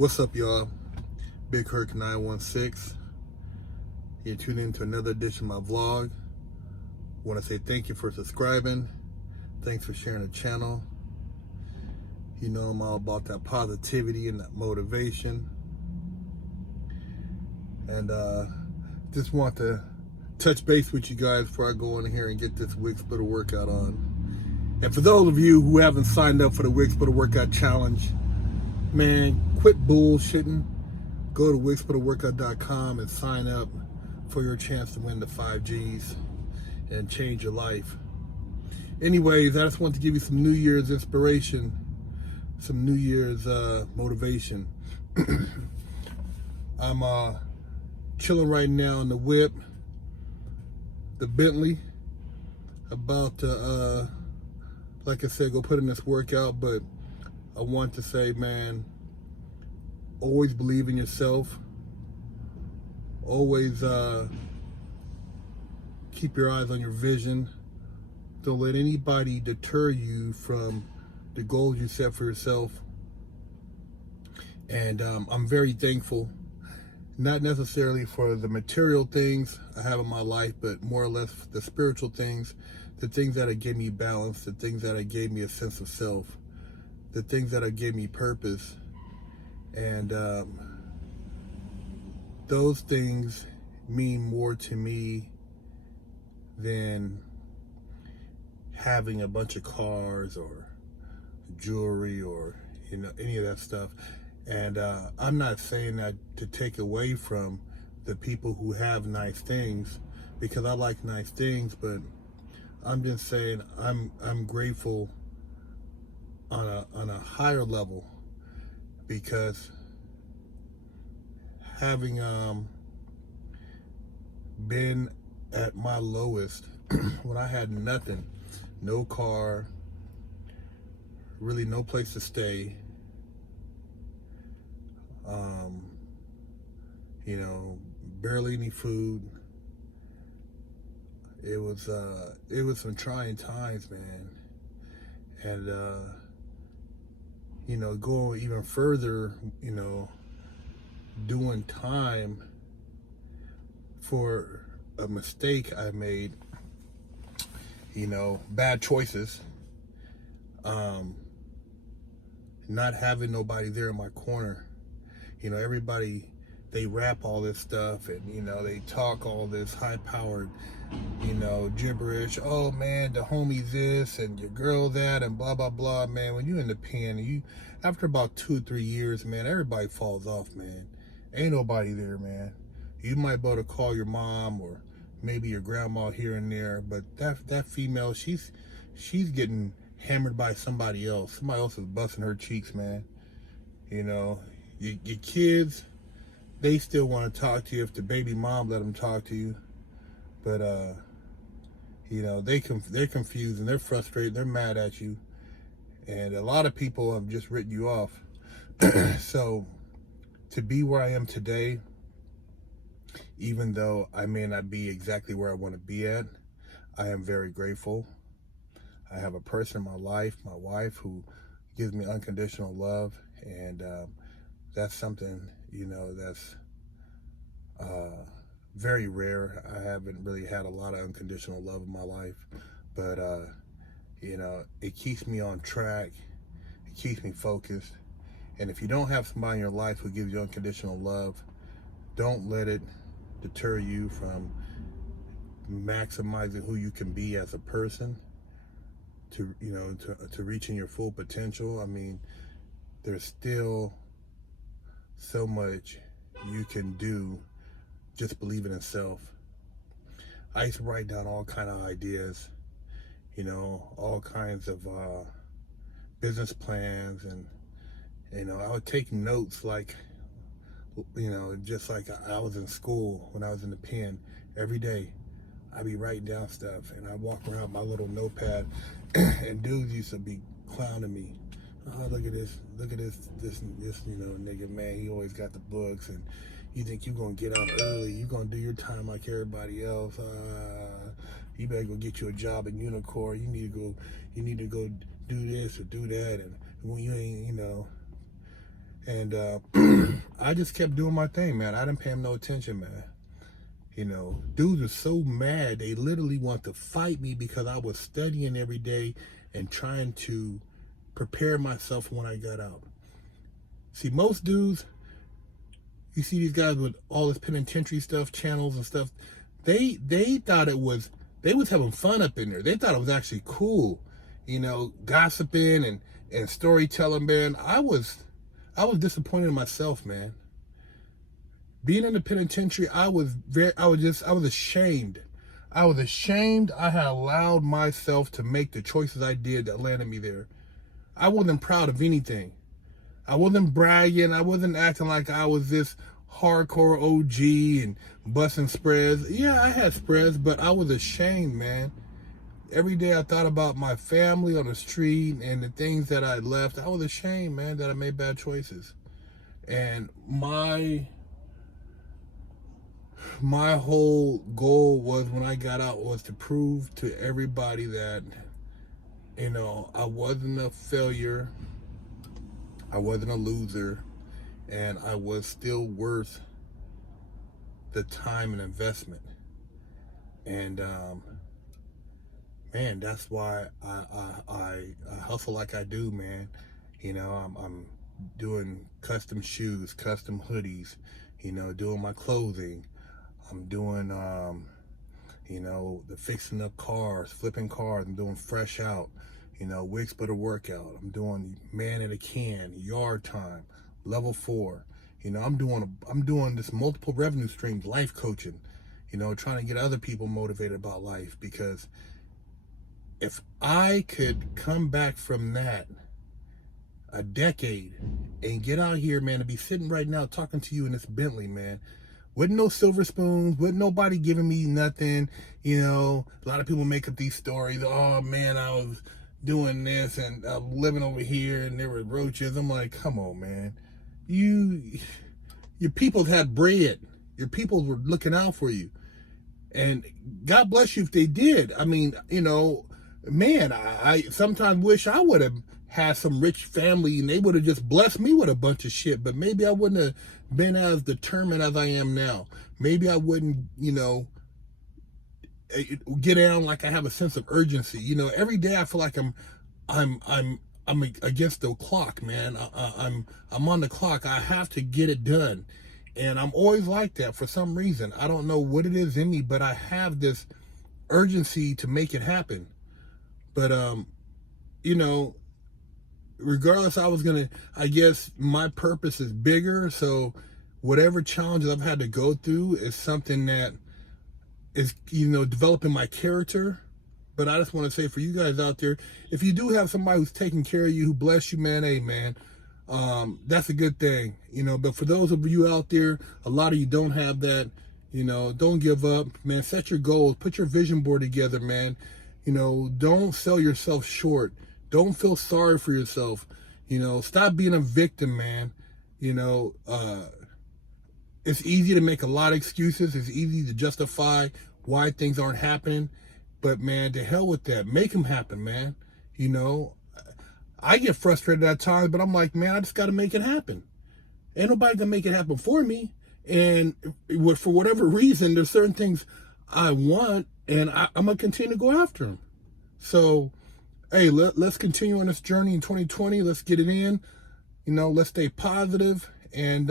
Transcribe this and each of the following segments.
What's up, y'all? Big Herc 916. You're tuning into another edition of my vlog. Want to say thank you for subscribing. Thanks for sharing the channel. You know I'm all about that positivity and that motivation. And just want to touch base with you guys before I go in here and get this Wig Splitter workout on. And for those of you who haven't signed up for the Wig Splitter Workout Challenge, man, quit bullshitting. Go to wigsplitterworkout.com and sign up for your chance to win the 5Gs and change your life. Anyways, I just want to give you some New Year's inspiration, some New Year's motivation. I'm chilling right now in the whip, the Bentley, about to, like I said, go put in this workout, but I want to say, man, always believe in yourself. Always keep your eyes on your vision. Don't let anybody deter you from the goals you set for yourself. And I'm very thankful, not necessarily for the material things I have in my life, but more or less the spiritual things, the things that have gave me balance, the things that have gave me a sense of self, the things that have gave me purpose. And those things mean more to me than having a bunch of cars or jewelry or, you know, any of that stuff. And I'm not saying that to take away from the people who have nice things, because I like nice things, but I'm just saying I'm grateful on a higher level, because having been at my lowest when I had nothing, no car, really no place to stay, you know, barely any food. It was some trying times, man. And you know, going even further, you know, doing time for a mistake I made, you know, bad choices, not having nobody there in my corner. You know, everybody, they rap all this stuff, and, you know, they talk all this high-powered, you know, gibberish. Oh, man, the homie's this, and your girl that, and blah, blah, blah. Man, when you in the pen, you, after about 2 or 3 years, man, everybody falls off, man. Ain't nobody there, man. You might be able to call your mom or maybe your grandma here and there, but that female, she's getting hammered by somebody else. Somebody else is busting her cheeks, man. You know, your kids, they still want to talk to you if the baby mom let them talk to you, but you know, they're confused and they're frustrated. They're mad at you, and a lot of people have just written you off. So to be where I am today, even though I may not be exactly where I want to be at, I am very grateful. I have a person in my life, my wife, who gives me unconditional love, and that's something, you know, that's very rare. I haven't really had a lot of unconditional love in my life, but you know, it keeps me on track. It keeps me focused. And if you don't have somebody in your life who gives you unconditional love, don't let it deter you from maximizing who you can be as a person, to, you know, to reaching your full potential. I mean, there's still so much you can do just believing in self. I used to write down all kind of ideas, you know, all kinds of business plans, and, you know, I would take notes like, you know, just like I was in school when I was in the pen. Every day I'd be writing down stuff, and I'd walk around with my little notepad, and dudes used to be clowning me. Oh, look at this, you know, nigga, man, he always got the books, and you think you gonna get out early, you gonna do your time like everybody else. You better go get you a job at Unicorn. You need to go do this or do that, and when you ain't, you know, And I just kept doing my thing, man. I didn't pay him no attention, man. You know, dudes are so mad. They literally want to fight me because I was studying every day and trying to prepare myself when I got out. See, most dudes, you see these guys with all this penitentiary stuff, channels and stuff, they thought they was having fun up in there. They thought it was actually cool, you know, gossiping and storytelling, man. I was disappointed in myself, man. Being in the penitentiary, I was ashamed. I was ashamed I had allowed myself to make the choices I did that landed me there. I wasn't proud of anything. I wasn't bragging. I wasn't acting like I was this hardcore OG and busting spreads. Yeah, I had spreads, but I was ashamed, man. Every day I thought about my family on the street and the things that I left. I was ashamed, man, that I made bad choices. And my whole goal was, when I got out, was to prove to everybody that, you know, I wasn't a failure, I wasn't a loser, and I was still worth the time and investment. And man, that's why I hustle like I do, man. You know, I'm doing custom shoes, custom hoodies, you know, doing my clothing. I'm doing, you know, the fixing up cars, flipping cars. I'm doing Fresh Out, you know, Wix Butter Workout. I'm doing Man in a Can, Yard Time, Level 4. You know, I'm doing this multiple revenue streams, life coaching, you know, trying to get other people motivated about life. Because if I could come back from that a decade and get out here, man, and be sitting right now talking to you in this Bentley, man, with no silver spoons, with nobody giving me nothing. You know, a lot of people make up these stories. Oh man, I was doing this and I'm living over here and there were roaches. I'm like, come on, man. Your people had bread. Your people were looking out for you. And God bless you if they did. I mean, you know, man, I sometimes wish I would have had some rich family and they would have just blessed me with a bunch of shit. But maybe I wouldn't have been as determined as I am now. Maybe I wouldn't, you know, get down like I have a sense of urgency. You know, every day I feel like I'm against the clock, man. I'm on the clock. I have to get it done. And I'm always like that for some reason. I don't know what it is in me, but I have this urgency to make it happen. But you know, regardless, I guess my purpose is bigger. So whatever challenges I've had to go through is something that is, you know, developing my character. But I just want to say, for you guys out there, if you do have somebody who's taking care of you, who bless you, man, hey, man, that's a good thing, you know. But for those of you out there, a lot of you don't have that, you know, don't give up, man. Set your goals, put your vision board together, man. You know, don't sell yourself short. Don't feel sorry for yourself. You know, stop being a victim, man. You know, it's easy to make a lot of excuses. It's easy to justify why things aren't happening. But, man, to hell with that. Make them happen, man. You know, I get frustrated at times, but I'm like, man, I just got to make it happen. Ain't nobody going to make it happen for me. And for whatever reason, there's certain things I want, and I'm going to continue to go after them. So, hey, let's continue on this journey in 2020. Let's get it in. You know, let's stay positive. And,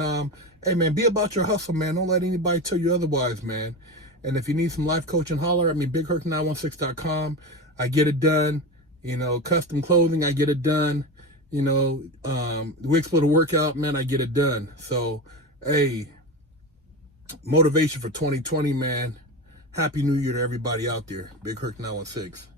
hey, man, be about your hustle, man. Don't let anybody tell you otherwise, man. And if you need some life coaching, holler at me, BigHerc916.com. I get it done. You know, custom clothing, I get it done. You know, Wix Butter Workout, man, I get it done. So, hey, motivation for 2020, man. Happy New Year to everybody out there. Big Herc 916.